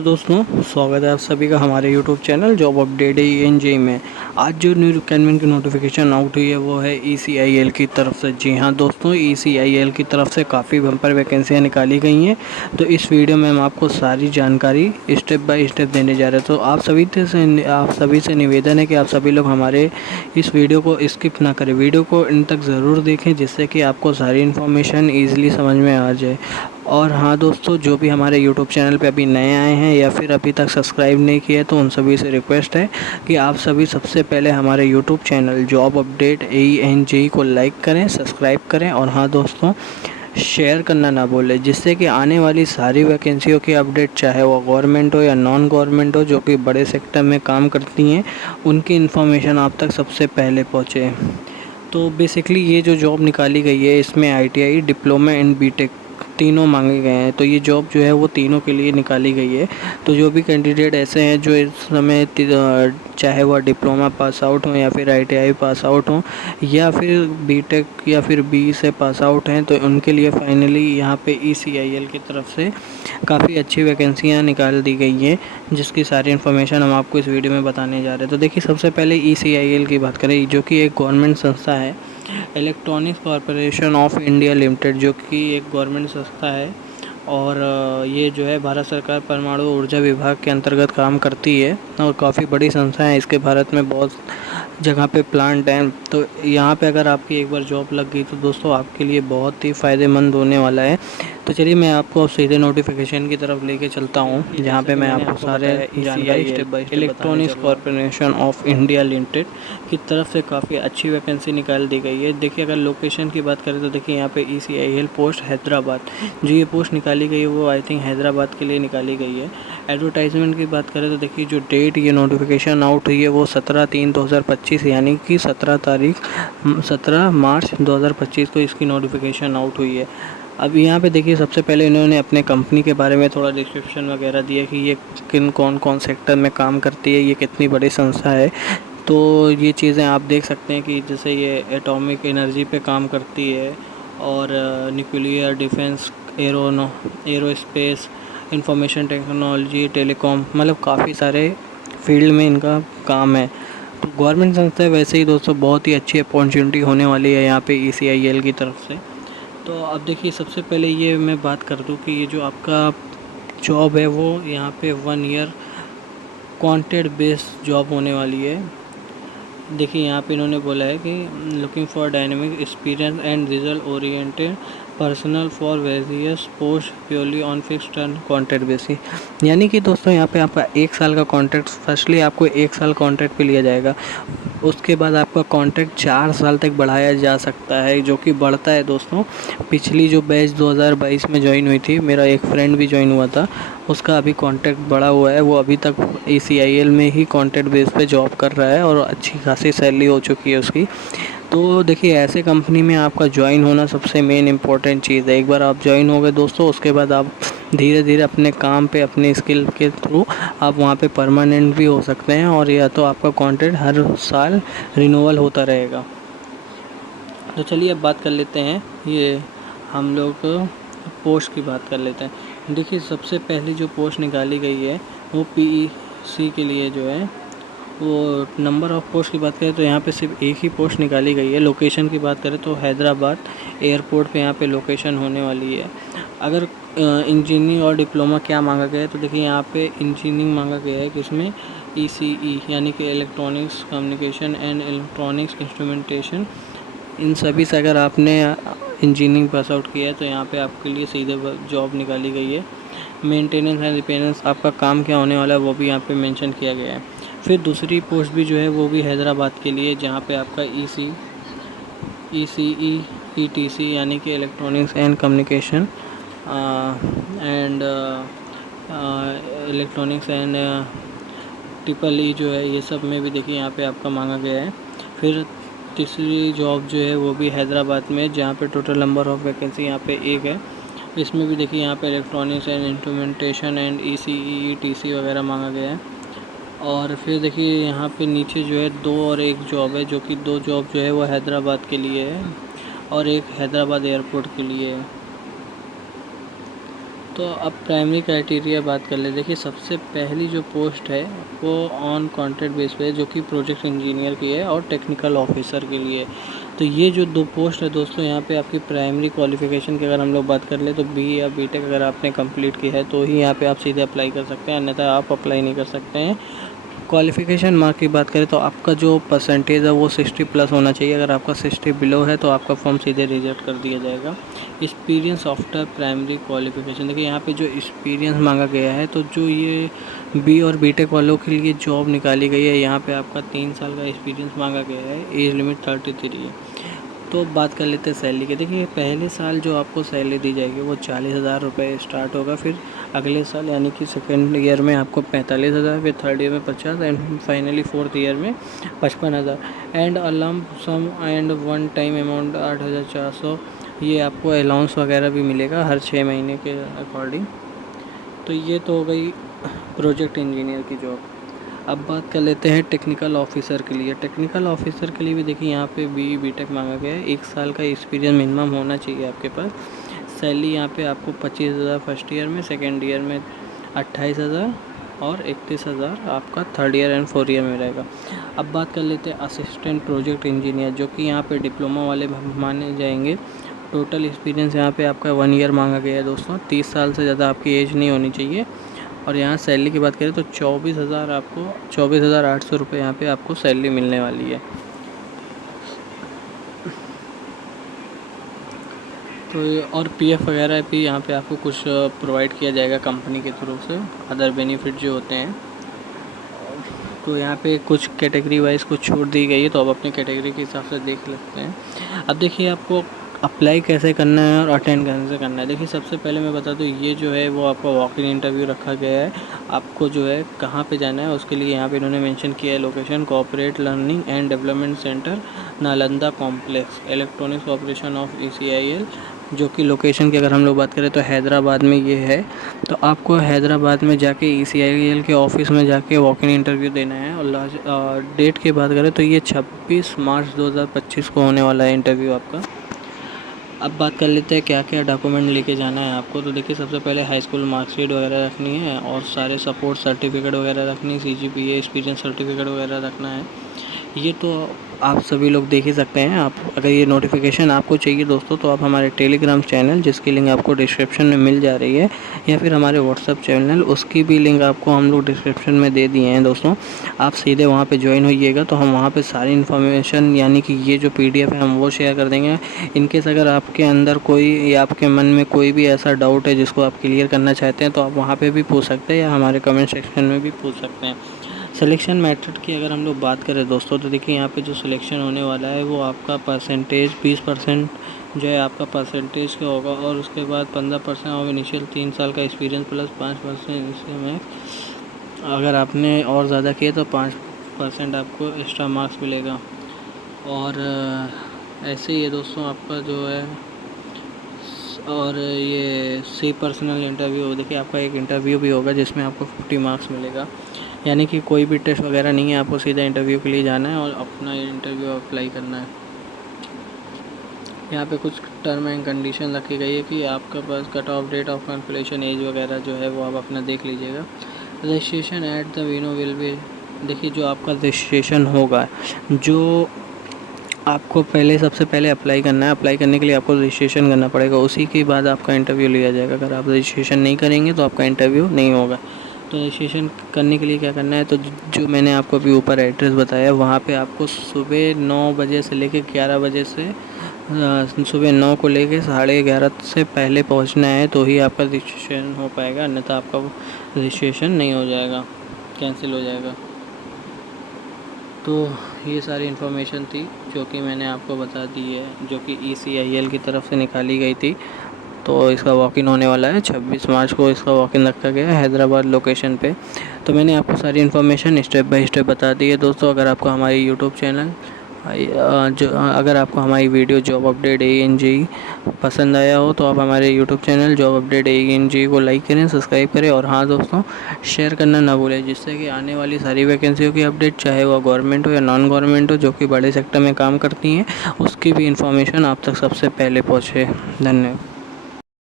दोस्तों, स्वागत है आप सभी का हमारे यूट्यूब चैनल जॉब अपडेट एएनजे में। आज जो न्यू रिक्वायरमेंट की नोटिफिकेशन आउट हुई है वो है ईसीआईएल की तरफ से। जी हाँ दोस्तों, ईसीआईएल की तरफ से काफ़ी बम्पर वैकेंसियाँ निकाली गई हैं। तो इस वीडियो में हम आपको सारी जानकारी स्टेप बाय स्टेप देने जा रहे हैं। तो आप सभी से निवेदन है कि आप सभी लोग हमारे इस वीडियो को स्किप ना करें, वीडियो को इन तक ज़रूर देखें, जिससे कि आपको सारी इन्फॉर्मेशन ईजिली समझ में आ जाए। और हाँ दोस्तों, जो भी हमारे यूट्यूब चैनल पे अभी नए आए हैं या फिर अभी तक सब्सक्राइब नहीं किए, तो उन सभी से रिक्वेस्ट है कि आप सभी सबसे पहले हमारे YouTube channel job update ANJ को लाइक करें, सब्सक्राइब करें। और हाँ दोस्तों, शेयर करना ना भूलें, जिससे कि आने वाली सारी वैकेंसियों की अपडेट, चाहे वो गवर्नमेंट हो या नॉन गवर्नमेंट हो, जो कि बड़े सेक्टर में काम करती हैं, उनकी इन्फॉर्मेशन आप तक सबसे पहले पहुँचे। तो बेसिकली ये जो जॉब निकाली गई है, इसमें ITI, डिप्लोमा एंड बीटेक तीनों मांगे गए हैं। तो ये जॉब जो है वो तीनों के लिए निकाली गई है। तो जो भी कैंडिडेट ऐसे हैं जो इस समय चाहे वह डिप्लोमा पास आउट हों या फिर ITI पास आउट हों या फिर बीटेक या फिर BE से पास आउट हैं, तो उनके लिए फाइनली यहाँ पे ECIL की तरफ से काफ़ी अच्छी वैकेंसियाँ निकाल दी गई हैं, जिसकी सारी इन्फॉर्मेशन हम आपको इस वीडियो में बताने जा रहे हैं। तो देखिए, सबसे पहले ECIL की बात करें, जो कि एक गवर्नमेंट संस्था है, electronics corporation of India limited, जो कि एक गवर्नमेंट संस्था है। और ये जो है भारत सरकार परमाणु ऊर्जा विभाग के अंतर्गत काम करती है और काफ़ी बड़ी संस्था है। इसके भारत में बहुत जगह पे प्लांट हैं। तो यहाँ पे अगर आपकी एक बार जॉब लग गई तो दोस्तों आपके लिए बहुत ही फ़ायदेमंद होने वाला है। तो चलिए मैं आपको अब सीधे नोटिफिकेशन की तरफ लेके चलता हूँ, जहाँ पे मैं आपको सारे जानकारी step by step electronics corporation of India limited की तरफ से काफ़ी अच्छी वैकेंसी निकाल दी गई है। देखिए, अगर लोकेशन की बात करें तो देखिए यहाँ पे ECIL पोस्ट हैदराबाद, जो ये पोस्ट निकाली गई है वो आई थिंक हैदराबाद के लिए निकाली गई है। एडवर्टाइजमेंट की बात करें तो देखिए, जो डेट ये नोटिफिकेशन आउट हुई है वो 17/3/2025, यानी कि 17 मार्च 2025 को इसकी नोटिफिकेशन आउट हुई है। अब यहाँ पे देखिए, सबसे पहले इन्होंने अपने कंपनी के बारे में थोड़ा डिस्क्रिप्शन वगैरह दिया कि ये कौन कौन सेक्टर में काम करती है, ये कितनी बड़ी संस्था है। तो ये चीज़ें आप देख सकते हैं कि जैसे ये एटॉमिक एनर्जी पे काम करती है और nuclear defence, aerospace, information technology, telecom, मतलब काफ़ी सारे फील्ड में इनका काम है। तो गवर्नमेंट संस्था है। वैसे ही दोस्तों बहुत ही अच्छी अपॉर्चुनिटी होने वाली है यहाँ पे ECIL की तरफ से। तो अब देखिए, सबसे पहले ये मैं बात कर दूँ कि ये जो आपका जॉब है वो यहाँ पे 1 ईयर कॉन्ट्रैक्ट बेस्ड जॉब होने वाली है। देखिए, यहाँ पे इन्होंने बोला है कि looking for dynamic experience and result oriented personal for various post purely on fix term contract basis. यानी कि दोस्तों यहाँ पे आपका 1 साल का कॉन्ट्रैक्ट, फर्स्टली आपको 1 साल कॉन्ट्रैक्ट पे लिया जाएगा। उसके बाद आपका कॉन्ट्रैक्ट 4 साल तक बढ़ाया जा सकता है, जो कि बढ़ता है दोस्तों। पिछली जो बैच 2022 में ज्वाइन हुई थी, मेरा एक फ्रेंड भी ज्वाइन हुआ था, उसका अभी कॉन्ट्रैक्ट बढ़ा हुआ है। वो अभी तक ECIL में ही कॉन्ट्रैक्ट बेस पे जॉब कर रहा है और अच्छी खासी सैलरी हो चुकी है उसकी। तो देखिए, ऐसे कंपनी में आपका ज्वाइन होना सबसे मेन इम्पॉर्टेंट चीज़ है। एक बार आप ज्वाइन हो गए दोस्तों, उसके बाद आप धीरे धीरे अपने काम पे, अपने स्किल के थ्रू आप वहाँ पे परमानेंट भी हो सकते हैं, और या तो आपका कॉन्ट्रैक्ट हर साल रिन्यूअल होता रहेगा। तो चलिए अब बात कर लेते हैं, ये हम लोग पोस्ट की बात कर लेते हैं। देखिए, सबसे पहली जो पोस्ट निकाली गई है वो PEC के लिए जो है वो नंबर ऑफ़ पोस्ट की बात करें तो यहाँ पे सिर्फ एक ही पोस्ट निकाली गई है। लोकेशन की बात करें तो हैदराबाद एयरपोर्ट पे यहाँ पे लोकेशन होने वाली है। अगर इंजीनियरिंग और डिप्लोमा क्या मांगा गया है तो देखिए, यहाँ पे इंजीनियरिंग मांगा गया है कि इसमें ECE यानी कि electronics communication and electronics instrumentation, इन सभी से अगर आपने इंजीनियरिंग पास आउट किया है तो यहाँ पे आपके लिए सीधे जॉब निकाली गई है। मेंटेनेंस एंड रिपेयरेंस आपका काम क्या होने वाला है वो भी यहाँ पे मेंशन किया गया है। फिर दूसरी पोस्ट भी जो है वो भी हैदराबाद के लिए, जहाँ पे आपका ECE ETC यानी कि electronics and communication and electronics and EEE जो है, ये सब में भी देखिए यहाँ पे आपका मांगा गया है। फिर तीसरी जॉब जो है वो भी हैदराबाद में, जहाँ पे टोटल नंबर ऑफ़ वैकेंसी यहाँ पे 1 है। इसमें भी देखिए यहाँ पे electronics and instrumentation and ECE ETC वगैरह मांगा गया है। और फिर देखिए यहाँ पे नीचे जो है 2 और 1 जॉब है, जो कि 2 जॉब जो है वो हैदराबाद के लिए है और एक हैदराबाद एयरपोर्ट के लिए है। तो अब प्राइमरी क्राइटेरिया बात कर ले। देखिए सबसे पहली जो पोस्ट है वो ऑन कॉन्ट्रैक्ट बेस पे है, जो कि प्रोजेक्ट इंजीनियर की है और टेक्निकल ऑफिसर के लिए। तो ये जो दो पोस्ट है दोस्तों, यहाँ पे आपकी प्राइमरी क्वालिफ़िकेशन की अगर हम लोग बात कर ले तो बी या बीटेक अगर आपने कंप्लीट की है तो ही यहाँ पे आप सीधे अप्लाई कर सकते हैं, अन्यथा आप अप्लाई नहीं कर सकते हैं। क्वालिफ़िकेशन मार्क की बात करें तो आपका जो परसेंटेज है वो 60 प्लस होना चाहिए। अगर आपका 60 बिलो है तो आपका फॉर्म सीधे रिजेक्ट कर दिया जाएगा। एक्सपीरियंस आफ्टर प्राइमरी क्वालिफ़िकेशन, देखिए यहाँ पे जो एक्सपीरियंस मांगा गया है, तो जो ये बी और बीटेक वालों के लिए जॉब निकाली गई है, यहाँ पे आपका 3 साल का एक्सपीरियंस मांगा गया है। एज लिमिट 33 है। तो बात कर लेते हैं सैलरी की। देखिए पहले साल जो आपको सैलरी दी जाएगी वो 40,000 रुपये स्टार्ट होगा। फिर अगले साल यानी कि सेकेंड ईयर में आपको 45,000, फिर थर्ड ईयर में 50 एंड फाइनली फोर्थ ईयर में 55,000 and a lump sum and one time amount 8,400। ये आपको अलाउंस वगैरह भी मिलेगा हर 6 महीने के अकॉर्डिंग। तो ये तो हो गई प्रोजेक्ट इंजीनियर की जॉब। अब बात कर लेते हैं टेक्निकल ऑफिसर के लिए। टेक्निकल ऑफिसर के लिए भी देखिए यहाँ पे बीटेक मांगा गया है। 1 साल का एक्सपीरियंस मिनिमम होना चाहिए आपके पास। सैलरी यहाँ पे आपको 25,000 फर्स्ट ईयर में, सेकेंड ईयर में 28,000 और 31,000 आपका third year and fourth year में रहेगा। अब बात कर लेते हैं असिस्टेंट प्रोजेक्ट इंजीनियर, जो कि यहाँ पे डिप्लोमा वाले माने जाएंगे। टोटल एक्सपीरियंस यहाँ पे आपका 1 ईयर मांगा गया है दोस्तों। 30 साल से ज़्यादा आपकी एज नहीं होनी चाहिए। और यहाँ सैलरी की बात करें तो 24,000 आपको 24,800 रुपये यहाँ पे आपको सैलरी मिलने वाली है। तो और पीएफ वगैरह भी यहाँ पे आपको कुछ प्रोवाइड किया जाएगा कंपनी के थ्रू से, अदर बेनिफिट जो होते हैं। तो यहाँ पे कुछ कैटेगरी वाइज कुछ छूट दी गई है, तो आप अपनी कैटेगरी के हिसाब से देख लेते हैं। अब देखिए आपको अप्लाई कैसे करना है और अटेंड कैसे करना है। देखिए सबसे पहले मैं बता दूँ, ये जो है वो आपका वॉक इन इंटरव्यू रखा गया है। आपको जो है कहाँ पे जाना है उसके लिए यहाँ पे इन्होंने मेंशन किया है location, corporate learning and development centre Nalanda complex, electronics operation of ECIL, जो कि लोकेशन की अगर हम लोग बात करें तो हैदराबाद में ये है। तो आपको हैदराबाद में जाके ECIL के ऑफिस में जाके वॉक इन इंटरव्यू देना है। और लास्ट डेट की बात करें तो ये 26 मार्च 2025 को होने वाला है इंटरव्यू आपका। अब बात कर लेते हैं क्या क्या डॉक्यूमेंट लेके जाना है आपको। तो देखिए सबसे पहले हाई स्कूल मार्कशीट वगैरह रखनी है और सारे सपोर्ट सर्टिफिकेट वगैरह रखनी है, CGPA एक्सपीरियंस सर्टिफिकेट वगैरह रखना है। ये तो आप सभी लोग देख ही सकते हैं। आप अगर ये नोटिफिकेशन आपको चाहिए दोस्तों तो आप हमारे टेलीग्राम चैनल, जिसकी लिंक आपको डिस्क्रिप्शन में मिल जा रही है, या फिर हमारे व्हाट्सअप चैनल, उसकी भी लिंक आपको हम लोग डिस्क्रिप्शन में दे दिए हैं दोस्तों। आप सीधे वहाँ पे ज्वाइन होइएगा तो हम वहाँ पे सारी इन्फॉर्मेशन यानी कि ये जो PDF है हम वो शेयर कर देंगे। इनकेस अगर आपके अंदर कोई या आपके मन में कोई भी ऐसा डाउट है जिसको आप क्लियर करना चाहते हैं तो आप वहाँ पे भी पूछ सकते हैं या हमारे कमेंट सेक्शन में भी पूछ सकते हैं। सिलेक्शन मेथड की अगर हम लोग बात करें दोस्तों तो देखिए यहाँ पे जो सिलेक्शन होने वाला है वो आपका परसेंटेज 20% जो है आपका परसेंटेज का होगा, और उसके बाद 15% और इनिशियल 3 साल का एक्सपीरियंस प्लस 5% इसमें अगर आपने और ज़्यादा किए तो 5% आपको एक्स्ट्रा मार्क्स मिलेगा। और ऐसे ही है दोस्तों आपका जो है। और ये सी पर्सनल इंटरव्यू, देखिए आपका एक इंटरव्यू भी होगा जिसमें आपको 50 मार्क्स मिलेगा। यानी कि कोई भी टेस्ट वगैरह नहीं है, आपको सीधा इंटरव्यू के लिए जाना है और अपना इंटरव्यू अप्लाई करना है। यहाँ पे कुछ टर्म एंड कंडीशन रखी गई है कि आपके पास cut off date of cancellation as वगैरह जो है वो आप अपना देख लीजिएगा। Registration at the venue will be, देखिए जो आपका रजिस्ट्रेशन होगा, जो आपको पहले सबसे पहले अप्लाई करना है। अप्लाई करने के लिए आपको रजिस्ट्रेशन करना पड़ेगा, उसी के बाद आपका इंटरव्यू लिया जाएगा। अगर आप रजिस्ट्रेशन नहीं करेंगे तो आपका इंटरव्यू नहीं होगा। तो रजिस्ट्रेशन करने के लिए क्या करना है, तो जो मैंने आपको अभी ऊपर एड्रेस बताया वहाँ पे आपको सुबह 9 बजे से लेकर 11 बजे से सुबह 9 को लेकर 11:30 से पहले पहुँचना है, तो ही आपका रजिस्ट्रेशन हो पाएगा, अन्यथा आपका रजिस्ट्रेशन नहीं हो जाएगा, कैंसिल हो जाएगा। तो ये सारी इन्फॉर्मेशन थी जो कि मैंने आपको बता दी है, जो कि ECIL की तरफ से निकाली गई थी। तो इसका वॉक इन होने वाला है 26 मार्च को, इसका वॉक इन रखा गया है हैदराबाद लोकेशन पे। तो मैंने आपको सारी इन्फॉर्मेशन स्टेप बाय स्टेप बता दी है दोस्तों। अगर आपको हमारी यूट्यूब चैनल अगर आपको हमारी वीडियो जॉब अपडेट ANJ पसंद आया हो तो आप हमारे YouTube channel job update ANJ को लाइक करें, सब्सक्राइब करें, और हाँ दोस्तों शेयर करना ना भूलें, जिससे कि आने वाली सारी वैकेंसियों की अपडेट, चाहे वह गवर्नमेंट हो या नॉन गवर्नमेंट हो, जो कि बड़े सेक्टर में काम करती हैं, उसकी भी इन्फॉर्मेशन आप तक सबसे पहले पहुँचे। धन्यवाद।